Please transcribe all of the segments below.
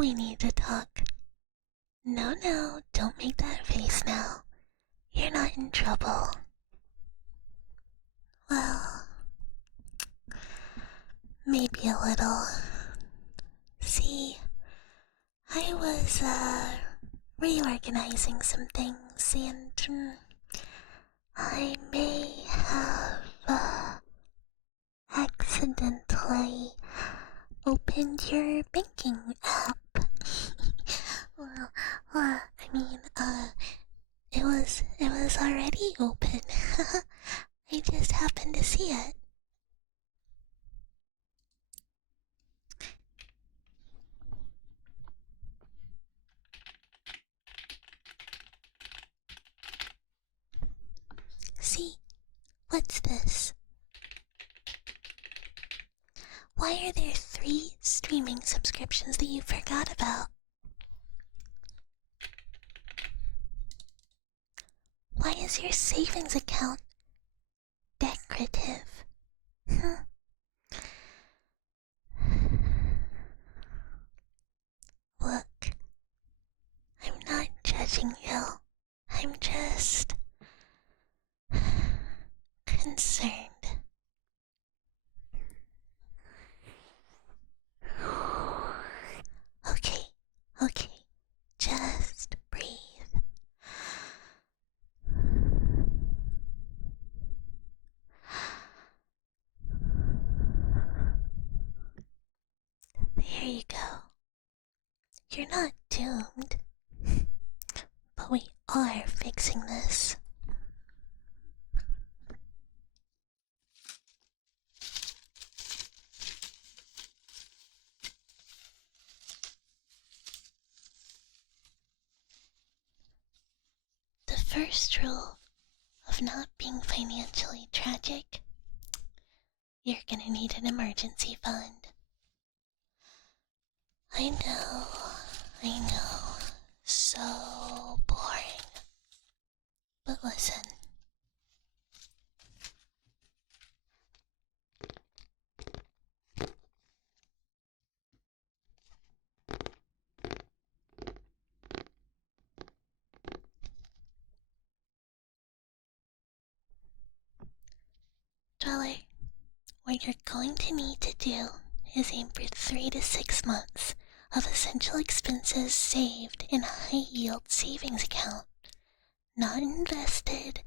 we need to talk. No, no, don't make that face now. You're not in trouble. Well, maybe a little. See, I was, reorganizing some things and, I may have, accidentally opened your banking app. well, it was already open. I just happened to see it. See, what's this? Why are there 3 streaming subscriptions that you forgot about? Why is your savings account decorative? Look, I'm not judging you. I'm just concerned. Okay, just breathe. There you go. You're not doomed. But we are fixing this. The first rule of not being financially tragic, you're gonna need an emergency fund. I know, so boring. But listen. Dollar, what you're going to need to do is aim for 3 to 6 months of essential expenses saved in a high-yield savings account. Not invested,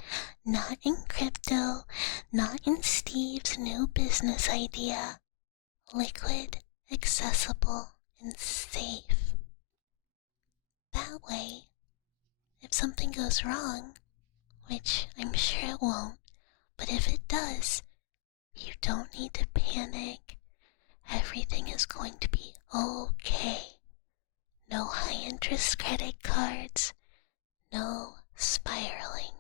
not in crypto, not in Steve's new business idea. Liquid, accessible, and safe. That way, if something goes wrong, which I'm sure it won't, but if it does, you don't need to panic. Everything is going to be okay. No high-interest credit cards, no spiraling.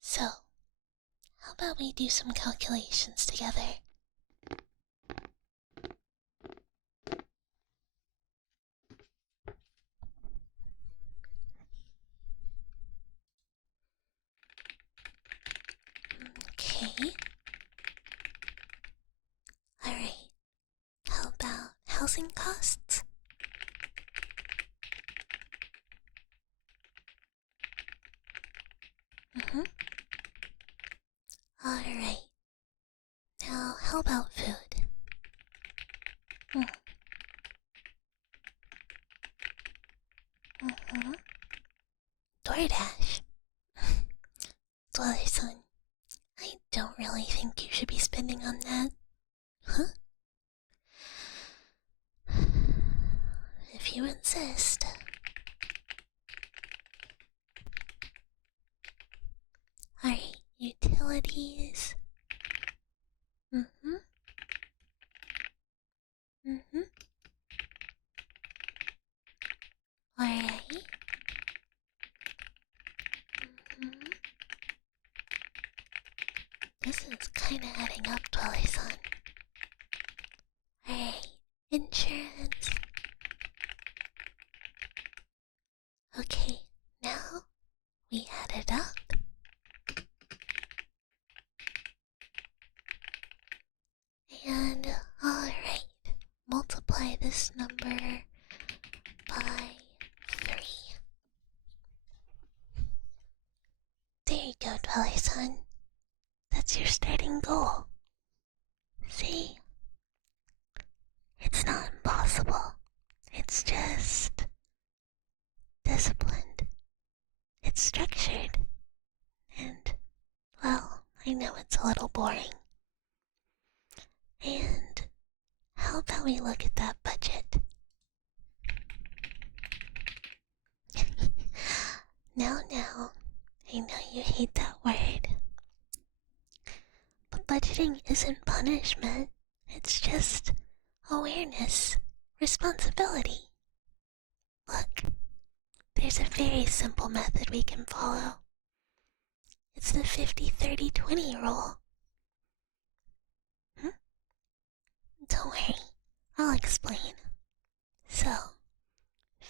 So, how about we do some calculations together? Okay. Alright. How about housing costs? Alright. Now, how about food? DoorDash. Son, I don't really think you should be spending on that. Huh? If you insist. Alright, utilities. Alright. This is kinda adding up, Son. Alright, insurance. Okay, now we add it up. There you go, Twilight-san. That's your starting goal. See? It's not impossible. It's just disciplined. It's structured. And, well, I know it's a little boring. And how about we look at that budget? Now, I know you hate that word. But budgeting isn't punishment. It's just awareness, responsibility. Look, there's a very simple method we can follow. It's the 50-30-20 rule. Don't worry, I'll explain. So,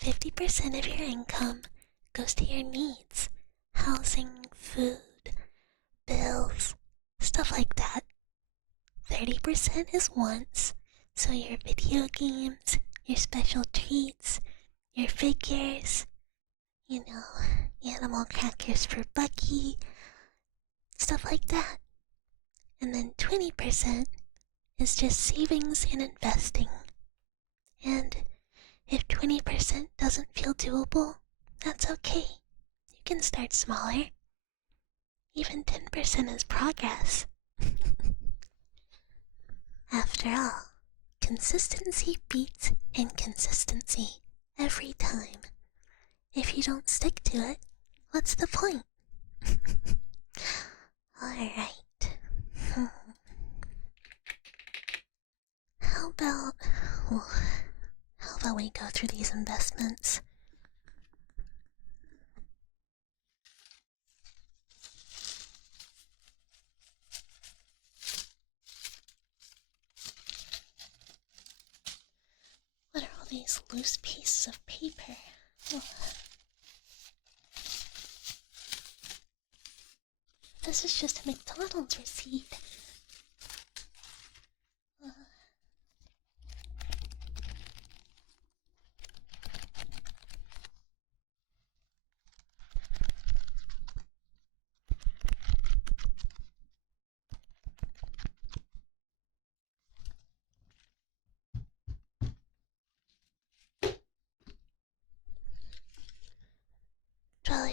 50% of your income goes to your needs. Housing, food, bills, stuff like that. 30% is wants, so your video games, your special treats, your figures, animal crackers for Bucky, stuff like that. And then 20% is just savings and investing. And if 20% doesn't feel doable, that's okay. You can start smaller. Even 10% is progress. After all, consistency beats inconsistency every time. If you don't stick to it, what's the point? Alright. How about we go through these investments? What are all these loose pieces of paper? This is just a McDonald's receipt.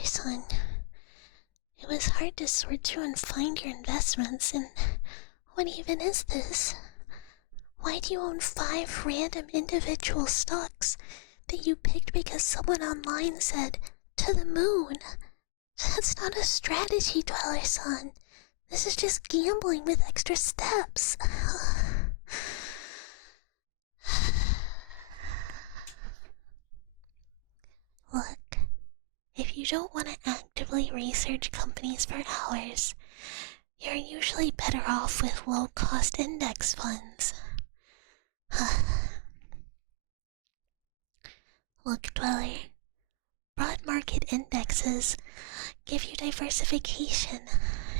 Son, it was hard to sort through and find your investments, and what even is this? Why do you own 5 random individual stocks that you picked because someone online said, to the moon? That's not a strategy, Son. This is just gambling with extra steps. Look, if you don't want to actively research companies for hours, you're usually better off with low-cost index funds. Look, Dweller, broad market indexes give you diversification,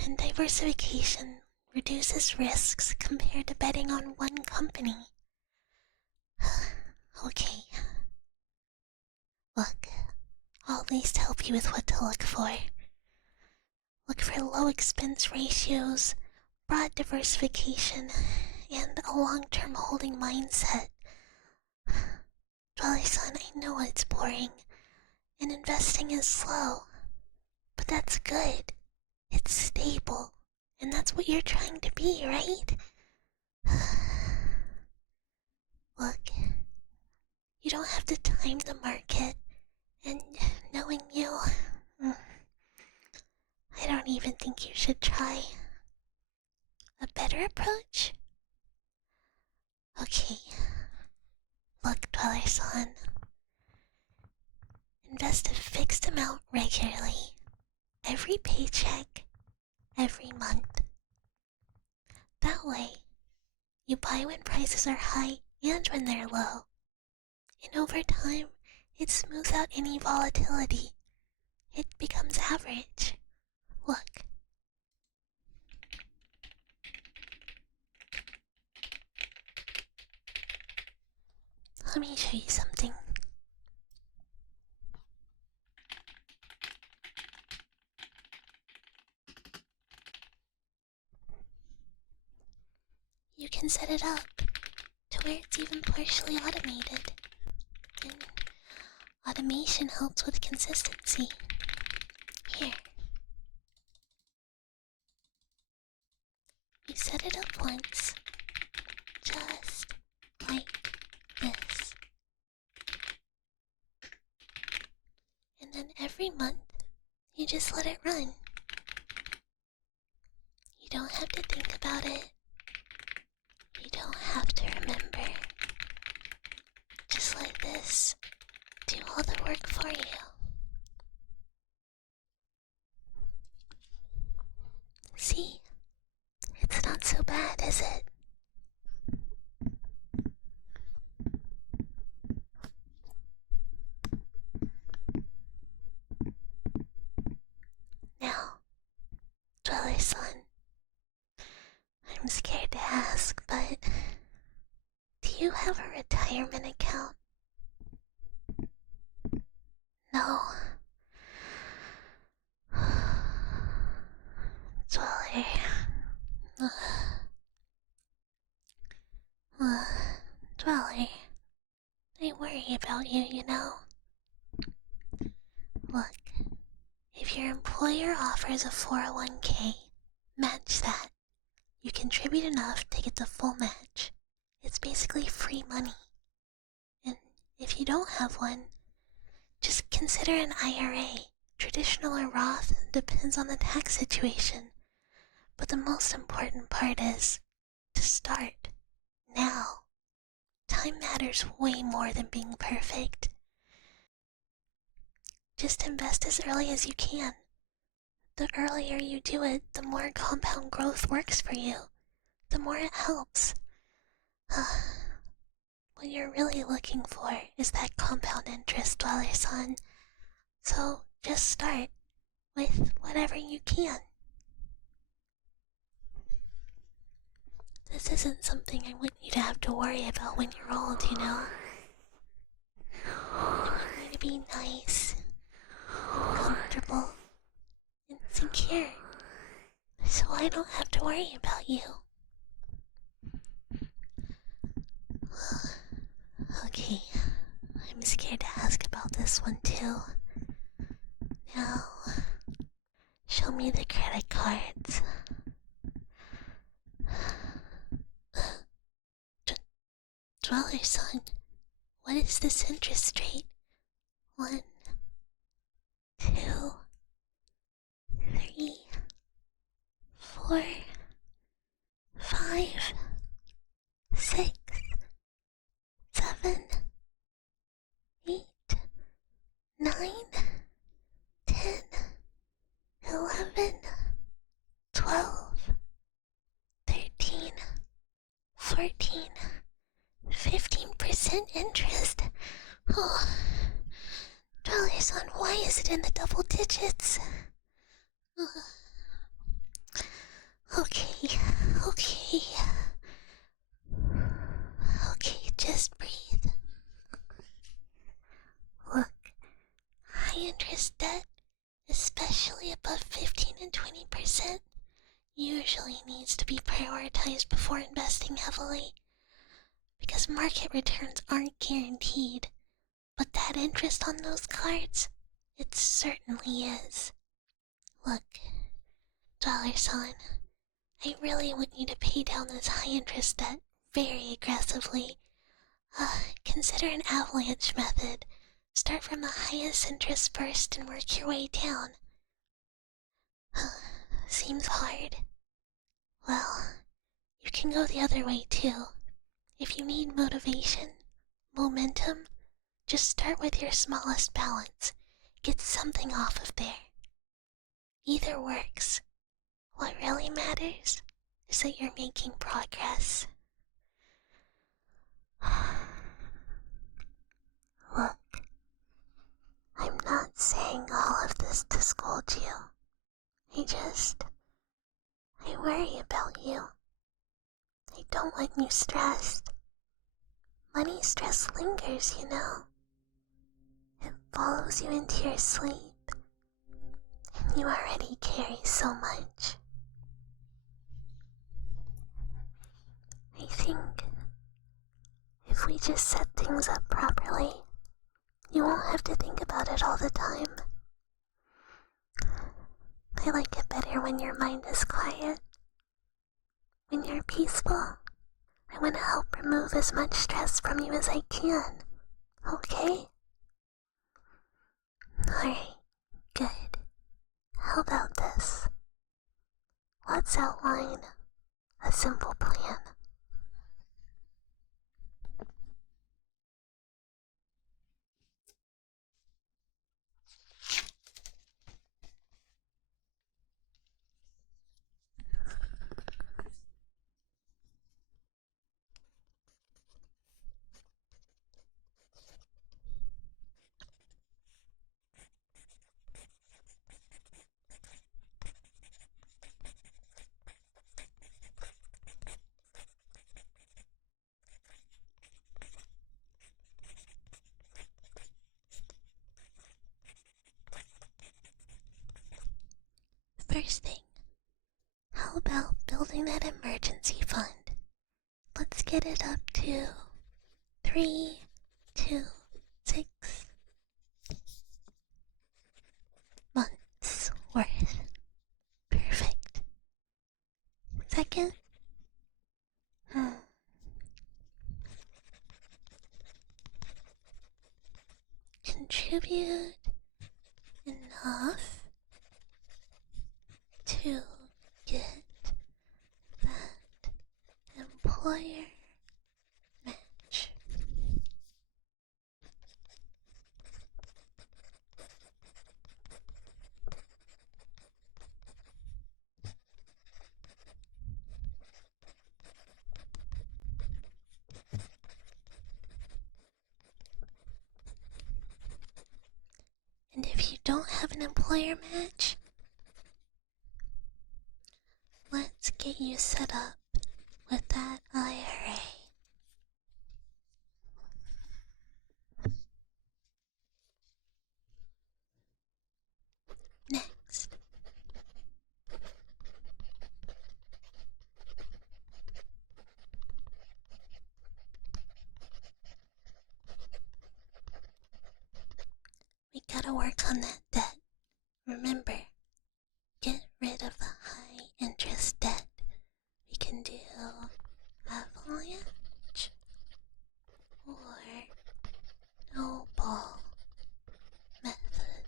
and diversification reduces risks compared to betting on one company. Okay. Look, I'll at least help you with what to look for. Look for low expense ratios, broad diversification, and a long-term holding mindset. Son, I know it's boring, and investing is slow, but that's good. It's stable, and that's what you're trying to be, right? Look, you don't have to time the market, and knowing you, I don't even think you should try. A better approach? Okay. Look, Son. Invest a fixed amount regularly. Every paycheck, every month. That way, you buy when prices are high and when they're low. And over time, it smooths out any volatility. It becomes average. Look. Let me show you something. you can set it up to where it's even partially automated. And automation helps with consistency. Here. You set it up once, just like this. And then every month, you just let it run. You don't have to think about it. You don't have to remember. Just let this do all the work for you. See? It's not so bad, is it? Now, Dweller son, I'm scared to ask, but do you have a retirement account? No. Dweller. Dweller, I worry about you, you know? Look, if your employer offers a 401k, match that. You contribute enough to get the full match. It's basically free money. And if you don't have one, just consider an IRA. Traditional or Roth depends on the tax situation. But the most important part is to start now. Time matters way more than being perfect. Just invest as early as you can. The earlier you do it, the more compound growth works for you. The more it helps. What you're really looking for is that compound interest, Dweller son. So just start with whatever you can. This isn't something I want you to have to worry about when you're old, you know? I want you to be nice, and comfortable, and secure, so I don't have to worry about you. Okay, I'm scared to ask about this one too. Now, show me the credit cards. Dweller son, what is this interest rate? 1, 2, 3, 4, 5, 6, 7, 8, 9, 10, 11, 12, 13, 14, 15% interest. Oh, Dweller son, why is it in the double digits? Okay. Okay, just breathe. Look, high interest debt, especially above 15 and 20%, usually needs to be prioritized before investing heavily, because market returns aren't guaranteed, but that interest on those cards, it certainly is. Look, Dweller son, I really want you to pay down this high interest debt very aggressively. Consider an avalanche method. Start from the highest interest first and work your way down. Seems hard. Well, you can go the other way too. If you need motivation, momentum, just start with your smallest balance. Get something off of there. Either works. What really matters is that you're making progress. Look, I'm not saying all of this to scold you. I worry about you. I don't want you stressed. Money stress lingers, you know. It follows you into your sleep. And you already carry so much. think if we just set things up properly, you won't have to think about it all the time. I like it better when your mind is quiet. When you're peaceful, I want to help remove as much stress from you as I can. Okay? Alright, good. How about this? Let's outline a simple plan. First thing, how about building that emergency fund? Let's get it up to 3, 2, 6 months worth. Perfect. Second, contribute enough to get that employer match. And if you don't have an employer match, let's get you set up with that IRA. Next, we gotta work on that debt. Remember, get rid of the high interest debt. We can do avalanche or no ball method.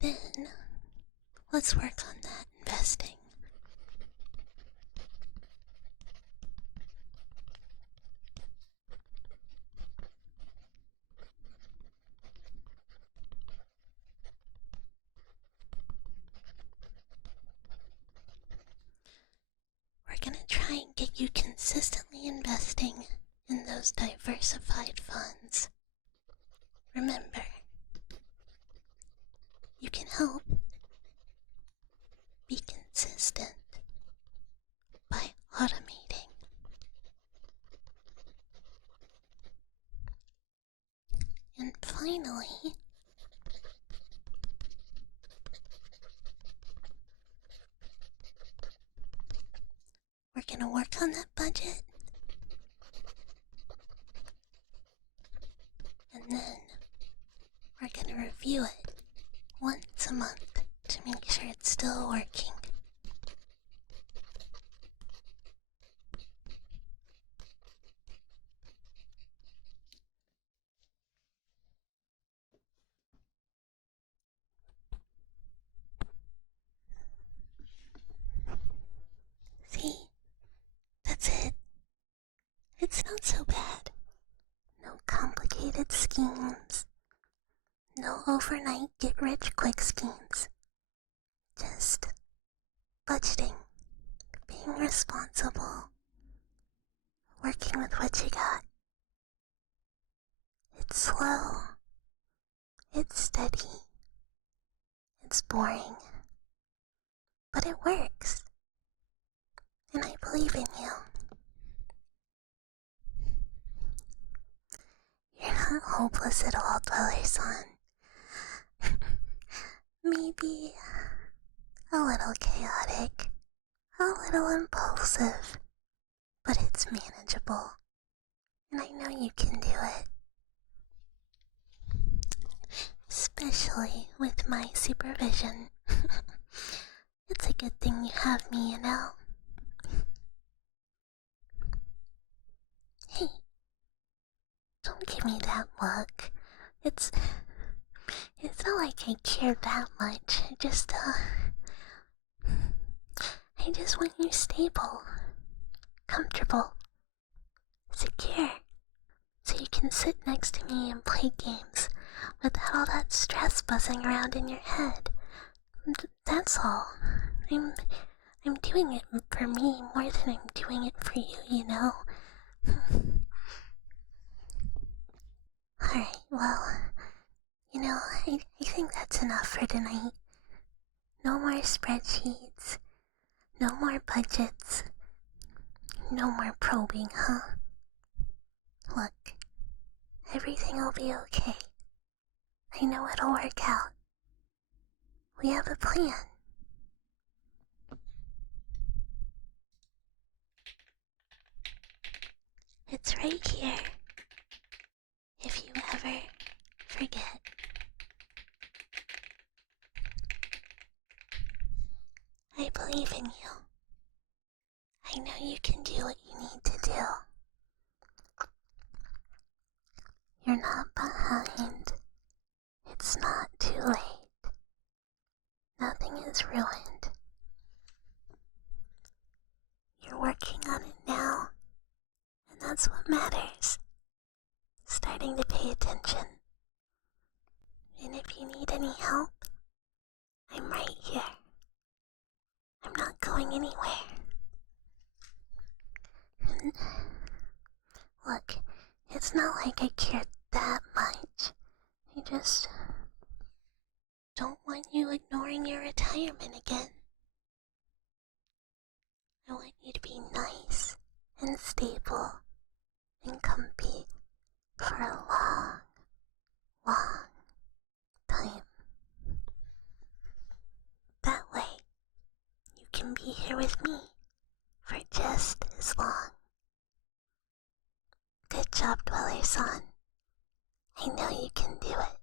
Then let's work on that investing. We're gonna try and get you consistently investing in those diversified funds. Remember, you can help be consistent by automating. And finally, we're gonna work on that budget, and then we're gonna review it once a month to make sure it's still working. See? That's it. It's not so bad. No complicated schemes. No overnight get-rich-quick schemes. Just budgeting, being responsible, working with what you got. It's slow. It's steady. It's boring. But it works. And I believe in you. You're not hopeless at all, Dweller-san. Maybe a little chaotic. a little impulsive, but it's manageable, and I know you can do it. Especially with my supervision. It's a good thing you have me, you know? Hey, don't give me that look. It's not like I care that much. I just want you stable, comfortable, secure, so you can sit next to me and play games without all that stress buzzing around in your head. That's all. I'm doing it for me more than I'm doing it for you, you know? Alright, well, I think that's enough for tonight. No more spreadsheets, no more budgets, no more probing, huh? Look, everything will be okay. I know it'll work out. We have a plan. It's right here. If you ever forget. I believe in you. I know you can do what you need to do. You're not behind. It's not too late. Nothing is ruined. You're working on it now, and that's what matters. Starting to pay attention. And if you need any help, I'm right here. I'm not going anywhere. And look, it's not like I care that much. I just don't want you ignoring your retirement again. I want you to be nice and stable and comfy for a long, long time. That way, you can be here with me for just as long. Good job, Dweller-san. I know you can do it.